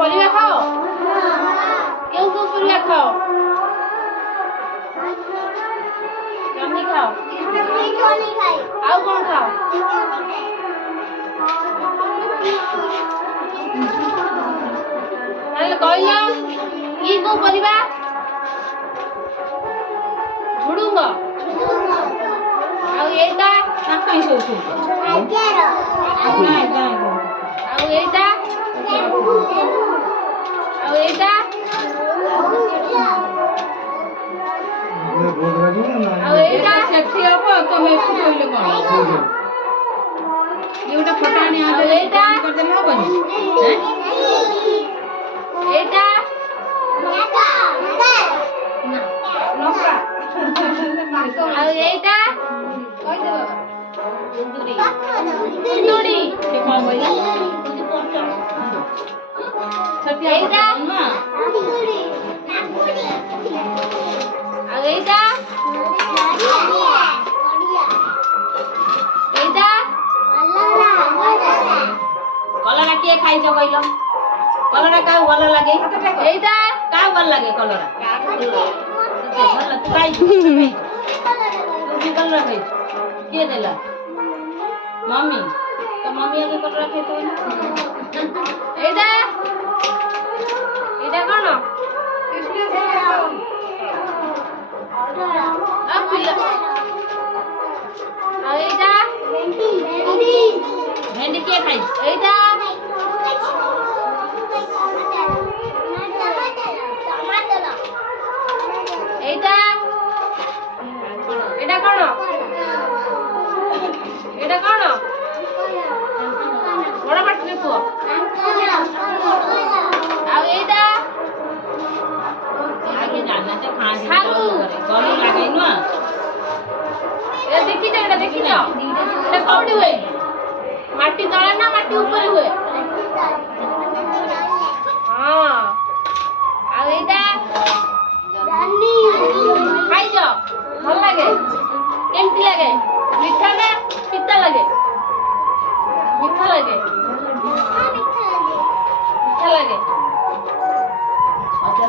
ପରିବା ଖାଅ? କେଉଁ କେଉଁ ପରିବା ଖାଅ? ଜହ୍ନି ଖାଅ? ଆଉ କ'ଣ ଖାଅ? ତାହେଲେ କହିଲ ଇଏ କୋଉ ପରିବା? ଝୁଡୁଙ୍ଗ। ଆଉ ଏଇଟା? ଆଉ ଏଇଟା? ଆଉ ଏଇଟା? ଆଉ ଏଇଟା? ସେଠି ହବ ତମେ ଏଠି କହିଲେ କ'ଣ? ଏଇଟା ଫଟାଣି ଆଉ ଏଇଟା? କରିଦେଲେ ହବନି? ଏଇଟା? ଆଉ ଏଇଟା? କୁନ୍ଦୁରି। ଏଇଟା? ଆଉ ଏଇଟା? ଏଇଟା? କଲରା କିଏ ଖାଇଛ କହିଲ? କଲରା କାହାକୁ ଭଲ ଲାଗେ? ଏଇଟା? କାହାକୁ ଭଲ ଲାଗେ କଲରା? ଭଲ ତୁ ଖାଇଛୁ? ତୁ ବି କଲରା ଖାଇଛୁ? କିଏ ଦେଲା? ମମି। ତ ମମି ଆଗେ କଲରା ଖାଇଥିବ ନା? ଏଇଟା? ଏଇଟା କ'ଣ? ଆଉ ଏଇଟା? ଭେଣ୍ଡି କିଏ ଖାଇଛି? ଏଇଟା? ଏଇଟା? ଏଇଟା କ'ଣ? ଏଇଟା କ'ଣ? ବଡ଼ ପାଟିରେ କୁହ। ଆଉ ଏଇଟା? ଆଗେ ଜାଣିନାହାନ୍ତି ଖାଆନ୍ତି ସାରୁ। ଭଲ ଲାଗେ ନୁହଁ? ଦେଖିଛ ଏଇଟା ଦେଖିଛ? ଏଇଟା କୋଉଠି ହୁଏ? ମାଟି ତଳେ ନା ମାଟି ଉପରେ ହୁଏ?